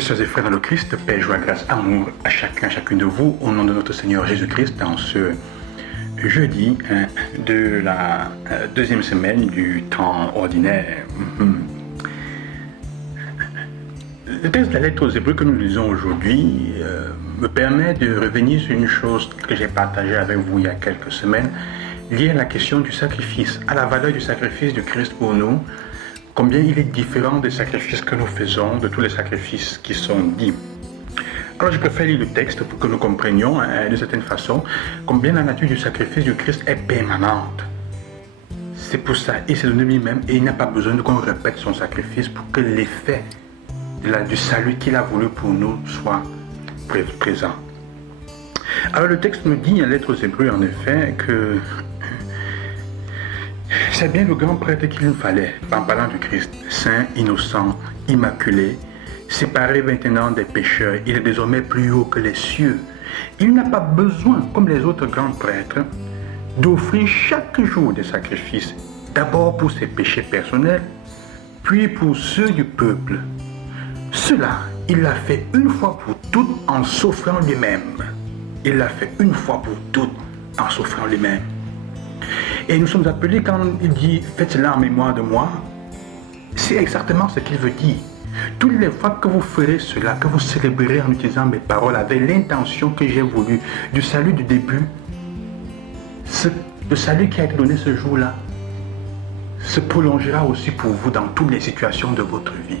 Chers sœurs et frères dans le Christ, paix, joie, grâce, amour à chacun, à chacune de vous, au nom de notre Seigneur Jésus-Christ, dans ce jeudi de la deuxième semaine du temps ordinaire. Le texte de la lettre aux Hébreux que nous lisons aujourd'hui me permet de revenir sur une chose que j'ai partagée avec vous il y a quelques semaines, liée à la question du sacrifice, à la valeur du sacrifice de Christ pour nous, combien il est différent des sacrifices que nous faisons, de tous les sacrifices qui sont dits. Alors je préfère lire le texte pour que nous comprenions de certaine façon combien la nature du sacrifice du Christ est permanente. C'est pour ça, il s'est donné lui-même et il n'a pas besoin qu'on répète son sacrifice pour que l'effet du salut qu'il a voulu pour nous soit présent. Alors le texte nous dit, en lettre aux Hébreux en effet, que c'est bien le grand prêtre qu'il nous fallait, en parlant du Christ, saint, innocent, immaculé, séparé maintenant des pécheurs. Il est désormais plus haut que les cieux. Il n'a pas besoin, comme les autres grands prêtres, d'offrir chaque jour des sacrifices, d'abord pour ses péchés personnels, puis pour ceux du peuple. Cela, il l'a fait une fois pour toutes en s'offrant lui-même. Il l'a fait une fois pour toutes en s'offrant lui-même. Et nous sommes appelés, quand il dit « faites cela en mémoire de moi », c'est exactement ce qu'il veut dire. Toutes les fois que vous ferez cela, que vous célébrerez en utilisant mes paroles avec l'intention que j'ai voulu, du salut du début, le salut qui a été donné ce jour-là se prolongera aussi pour vous dans toutes les situations de votre vie.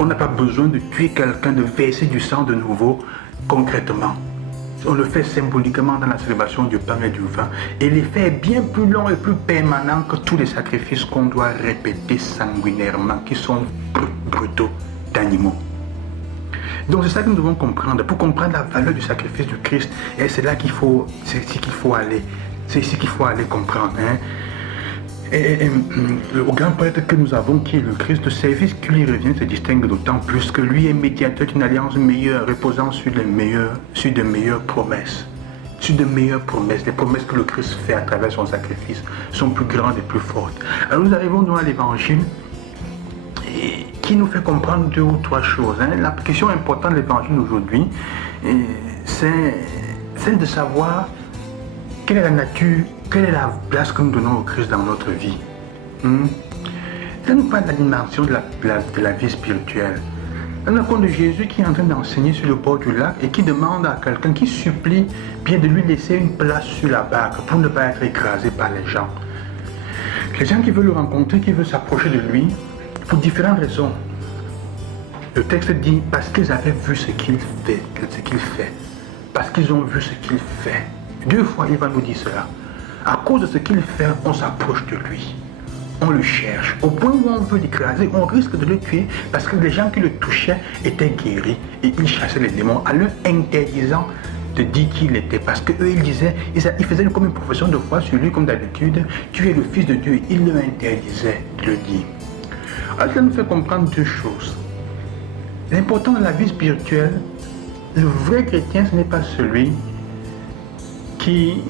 On n'a pas besoin de tuer quelqu'un, de verser du sang de nouveau concrètement. On le fait symboliquement dans la célébration du pain et du vin. Et l'effet est bien plus long et plus permanent que tous les sacrifices qu'on doit répéter sanguinairement, qui sont brutaux d'animaux. Donc c'est ça que nous devons comprendre. Pour comprendre la valeur du sacrifice du Christ, et c'est là qu'il faut, c'est ici qu'il faut aller. C'est ici qu'il faut aller comprendre. Au grand prêtre que nous avons, qui est le Christ, le service qui lui revient se distingue d'autant plus que lui est médiateur d'une alliance meilleure, reposant sur de meilleures promesses. Sur de meilleures promesses. Les promesses que le Christ fait à travers son sacrifice sont plus grandes et plus fortes. Alors nous arrivons dans l'évangile qui nous fait comprendre deux ou trois choses. La question importante de l'évangile aujourd'hui, c'est celle de savoir quelle est la nature, quelle est la place que nous donnons au Christ dans notre vie. Ça nous parle de la dimension de la vie spirituelle. On a compte de Jésus qui est en train d'enseigner sur le bord du lac et qui demande à quelqu'un, qui supplie bien de lui laisser une place sur la barque pour ne pas être écrasé par les gens. Les gens qui veulent le rencontrer, qui veulent s'approcher de lui, pour différentes raisons. Le texte dit parce qu'ils avaient vu ce qu'il fait. Parce qu'ils ont vu ce qu'il fait. Deux fois, il va nous dire cela. À cause de ce qu'il fait, on s'approche de lui. On le cherche. Au point où on veut l'écraser, on risque de le tuer parce que les gens qui le touchaient étaient guéris et ils chassaient les démons en leur interdisant de dire qui il était. Parce qu'eux, ils faisaient comme une profession de foi sur lui, comme d'habitude. Tu es le Fils de Dieu et ils leur interdisaient de le dire. Alors, ça nous fait comprendre deux choses. L'important de la vie spirituelle, le vrai chrétien, ce n'est pas celui qui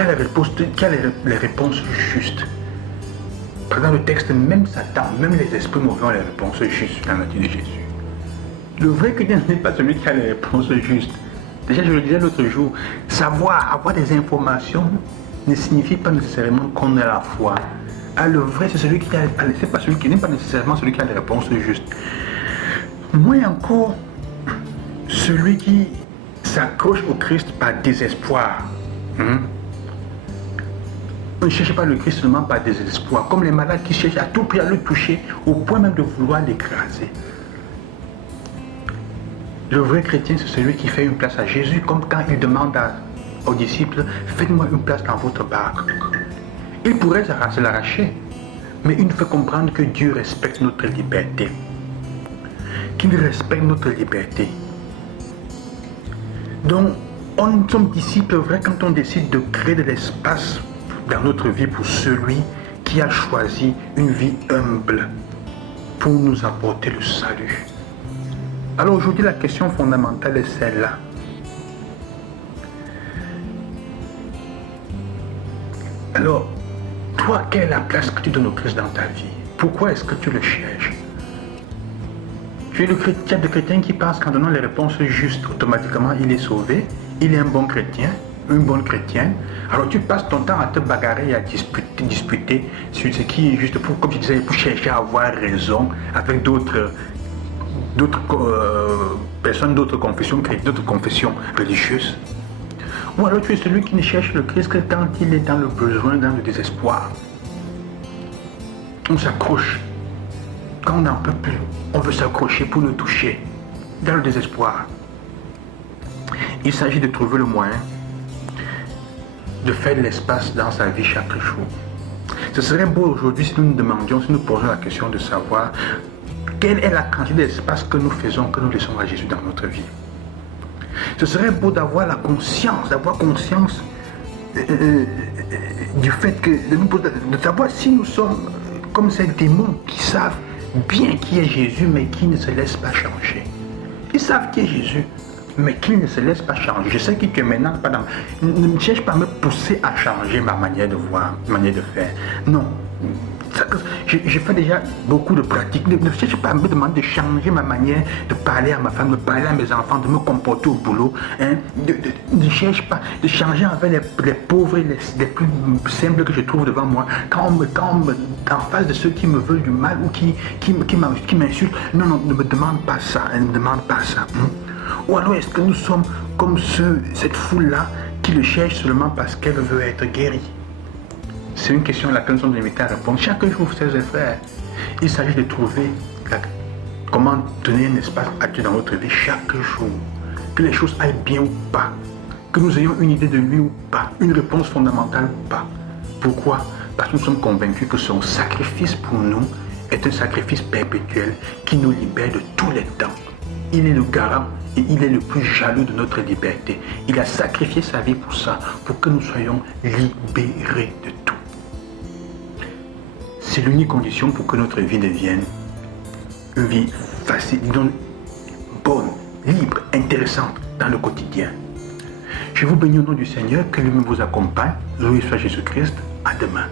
a les réponses justes. Dans le texte, même Satan, même les esprits mauvais ont les réponses justes sur la nature de Jésus. Le vrai chrétien n'est pas celui qui a les réponses justes. Déjà, je le disais l'autre jour, avoir des informations ne signifie pas nécessairement qu'on a la foi. Le vrai, c'est celui qui n'est pas nécessairement celui qui a les réponses justes. Moins encore, celui qui s'accroche au Christ par désespoir. On ne cherche pas le Christ seulement par désespoir, comme les malades qui cherchent à tout prix à le toucher, au point même de vouloir l'écraser. Le vrai chrétien, c'est celui qui fait une place à Jésus, comme quand il demande aux disciples, faites-moi une place dans votre barque. Il pourrait se l'arracher, mais il nous fait comprendre que Dieu respecte notre liberté. Qu'il respecte notre liberté. Donc, nous sommes disciples vrais quand on décide de créer de l'espace dans notre vie pour celui qui a choisi une vie humble pour nous apporter le salut. Alors aujourd'hui, la question fondamentale est celle-là. Alors, toi, quelle est la place que tu donnes au Christ dans ta vie? Pourquoi est-ce que tu le cherches? Tu es le chrétien qui pense qu'en donnant les réponses justes, automatiquement il est sauvé, il est un bon chrétien, une bonne chrétienne. Alors tu passes ton temps à te bagarrer et à disputer sur ce qui est juste, pour, comme je disais, pour chercher à avoir raison avec d'autres personnes, d'autres confessions religieuses. Ou alors tu es celui qui ne cherche le Christ que quand il est dans le besoin, dans le désespoir. On s'accroche. Quand on n'en peut plus, on veut s'accrocher pour le toucher, dans le désespoir. Il s'agit de trouver le moyen de faire de l'espace dans sa vie chaque jour. Ce serait beau aujourd'hui si nous nous demandions, si nous posions la question de savoir quelle est la quantité d'espace que nous faisons, que nous laissons à Jésus dans notre vie. Ce serait beau d'avoir la conscience, du fait que, de savoir si nous sommes comme ces démons qui savent bien qui est Jésus, mais qui ne se laissent pas changer. Ils savent qui est Jésus, mais qui ne se laissent pas changer. Je sais que tu es maintenant pas dans... Ne cherche pas à me pousser à changer ma manière de voir, ma manière de faire. Non. Je fais déjà beaucoup de pratiques. Ne cherche pas à me demander de changer ma manière de parler à ma femme, de parler à mes enfants, de me comporter au boulot. Hein. Ne cherche pas de changer avec les pauvres et les plus simples que je trouve devant moi. Quand en face de ceux qui me veulent du mal ou qui m'insultent, non, ne me demande pas ça. Ne me demande pas ça. Hein. Ou alors est-ce que nous sommes comme cette foule-là qui le cherche seulement parce qu'elle veut être guérie? C'est une question à laquelle nous sommes invités à répondre chaque jour, frères et frères. Il s'agit de trouver comment donner un espace à Dieu dans notre vie chaque jour. Que les choses aillent bien ou pas. Que nous ayons une idée de lui ou pas. Une réponse fondamentale ou pas. Pourquoi? Parce que nous sommes convaincus que son sacrifice pour nous est un sacrifice perpétuel qui nous libère de tous les temps. Il est le garant et il est le plus jaloux de notre liberté. Il a sacrifié sa vie pour ça, pour que nous soyons libérés de tout. C'est l'unique condition pour que notre vie devienne une vie facile, bonne, libre, intéressante dans le quotidien. Je vous bénis au nom du Seigneur, que lui-même vous accompagne. Loué soit Jésus-Christ. À demain.